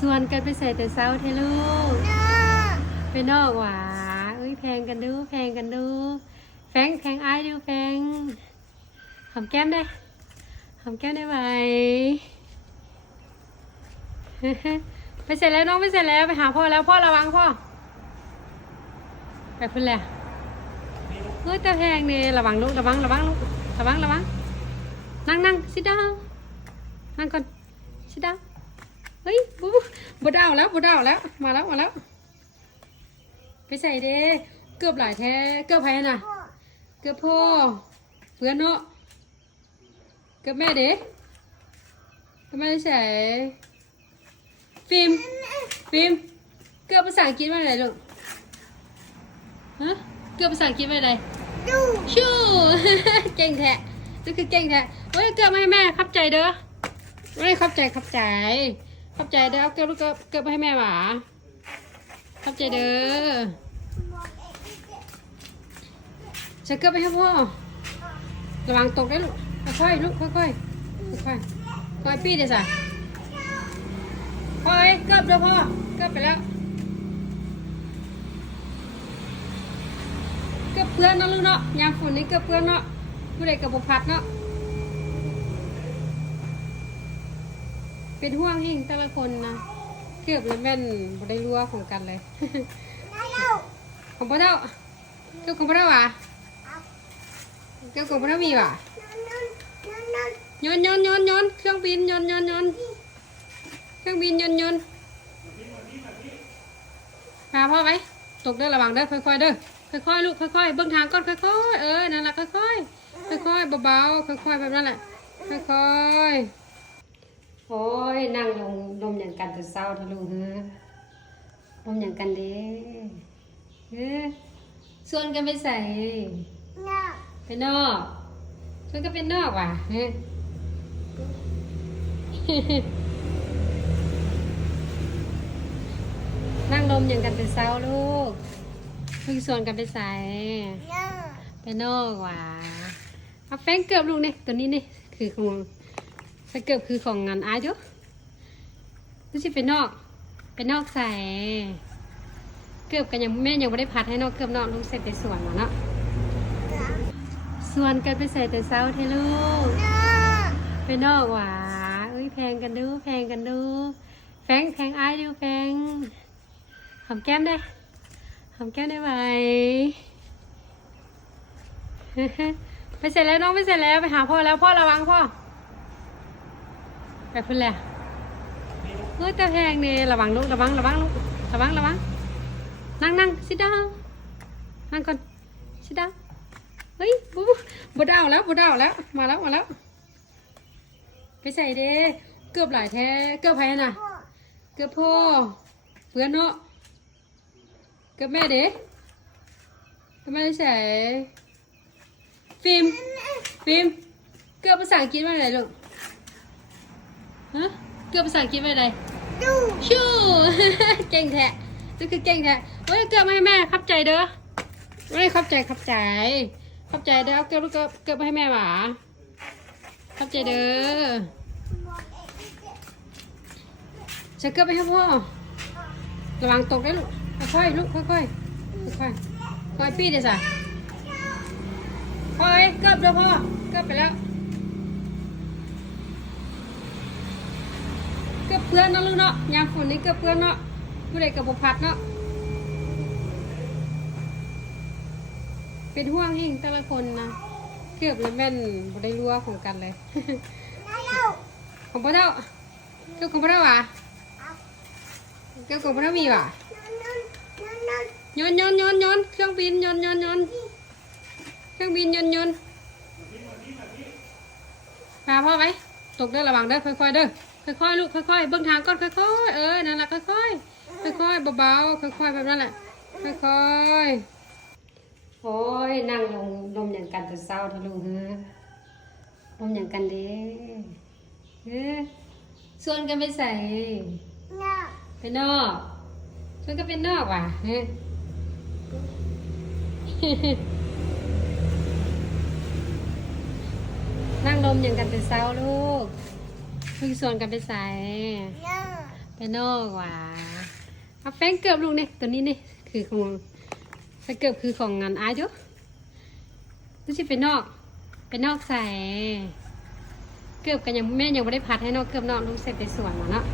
ส่วนกันไปใส่แต่เช้าเทลูกไปนอกหวาเอ้ยแพงกันดูแพงกันดูแฟงแพงไอ้ดูแฟงหอมแก้มได้หอมแก้มได้ไหม ไปเสร็จแล้วน้องไปเสร็จแล้วไปหาพ่อแล้วพ่อระวังพ่อไปพุ่นแหละเฮ้ยตาแพงเนี่ยระวังลูกระวังลูกนั่งsit down นั่งก่อนsit down เฮ้ยบูดาวแล้วมาแล้วไปใส่เด้เกือบหลายแท้เกือบใครน่ะเกือบพ่อเพื่อนเนาะเกือบแม่เด้ก็ไม่ได้ใส่ฟิล์มเกือบภาษาอังกฤษว่าอะไรลูกฮะเกือบภาษาอังกฤษว่าอะไรชู เก่งแท้นี่คือเก่งแท้เฮ้ยเกือบให้แม่ขับใจเด้อไม่ขับใจเด้อเอาเกือบให้แม่หวาขับใจเด้อจะเกือบไปให้พ่อระวังตกได้ลูกค่อยๆลูกค่อยปี้เดี๋ยวสิพ่อเอ้ยเกือบเด้อพ่อเกือบไปแล้วเกือบเพื่อนเนาะลูกเนาะยามฝนนี้เกือบเพื่อนเนาะผู้ใดกับบุพัดเนาะเป็นห่วงหิ่งแต่ละคนนะเกือบเลยแม่นบ่ได้รัวของกันเลยของพ่อเท่าเกือบของพ่อเท่าอ่ะเกือบของพ่อเท่ามีว่ะยนเครื่องบินยนเครื่องบินยนพาพ่อไปตกเด้อระวังเด้อค่อยๆเด้อค่อยๆลูกค่อยๆเบื้องทางก่อนค่อยๆนั่นแหละค่อยๆเบาๆค่อยๆแบบนั้นแหละค่อยๆโอ้ยนั่งลมอย่างกันแต่เศร้าทะลุฮะลมอย่างกันเด้ส่วนกันไปใส่ไปนอกส่วนก็เป็นนอกว่ะนั่งลมอย่างกันแต่เช้าลูกเพิ่งส่วนกันไปใส่ไปนอกว่ะเอาแป้งเกือบลูกนี่ตัวนี้นี่คือของแป้งเกือบคือของงานอายุนี่สิไปนอกใส่เกือบกันยังแม่ยังไม่ได้พัดให้นอกเกือบนอกลูกเสร็จไปส่วนเนาะส่วนกันไปใส่แต่เช้าเทลูกไปนอกว่ะเอ้ยแพงกันดูแพงไอ้ดูแพงหอมแก้มได้ไหม ไปเสร็จแล้วน้องไปเสร็จแล้วไปหาพ่อแล้วพ่อระวังพ่อไปพุ่นแหละเฮ้ยตาแพงเนี่ยระวังลูกระวังนั่งsit down นั่งก่อนsit down เฮ้ยบูดาวแล้วมาแล้วไปใส่เด้เกือบหลายแท้เกือบใครน่ะเกือบพ่อเพื่อนเนาะเกือบแม่เด้ก็ไม่ได้ใส่ฟิล์มเกือบภาษาอังกฤษว่าอะไรลูกฮะเกือบภาษาอังกฤษว่าอะไรชู เก่งแท้นี่คือเก่งแท้เฮ้ยเกือบให้แม่ขับใจเด้อไม่ขับใจเด้อเอาเกือบให้แม่หวาขับใจเด้อจะเกือบไปให้พ่อระวังตกได้ลูกค่อยปี้เดี๋ยวสิพ่อเอ้ยเกือบเด้อพ่อเกือบไปแล้วเกือบเพื่อนเนาะลูกเนาะยามฝนนี้เกือบเพื่อนเนาะผู้ใดกับบุพัดเนาะเป็นห่วงหิ่งแต่ละคนนะเกือบเลยแม่นบ่ได้รัวของกันเลยของพ่อเท่าเกือบของพ่อเท่าอ่ะเกือบของพ่อเท่ามีว่ะยนเครื่องบินยนเครื่องบินยนพาพ่อไปตกเด้อระวังเด้อค่อยๆเด้อค่อยๆลูกค่อยๆเบื้องทางก่อนค่อยๆนั่นแหละค่อยๆเบาๆค่อยๆแบบนั้นแหละค่อยๆโอ้ยนั่งลมอย่างกันแต่เศร้าทะลุฮะลมอย่างกันเด้ส่วนกันไปใส่ไปนอกส่วนก็เป็นนอกว่ะนั่งลมอย่างกันแต่เช้าลูกเพิ่งส่วนกันไปใส่ ไปนอกว่ะเอาแป้งเกือบลูกนี่ตัวนี้นี่คือของใส่เกือบคือของงานอาจุดูสิไปนอกใส่เกือบกันยังแม่ยังไม่ได้พัดให้นอกเกือบนอกลูกใส่ไปสวนมาเนาะ